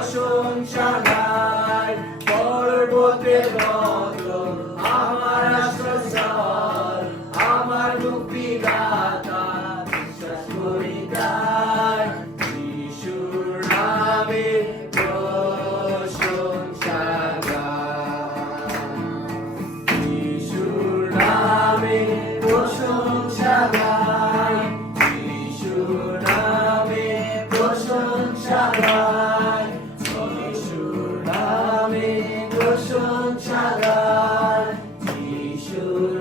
প্রশংসা গায় পর্বতের You.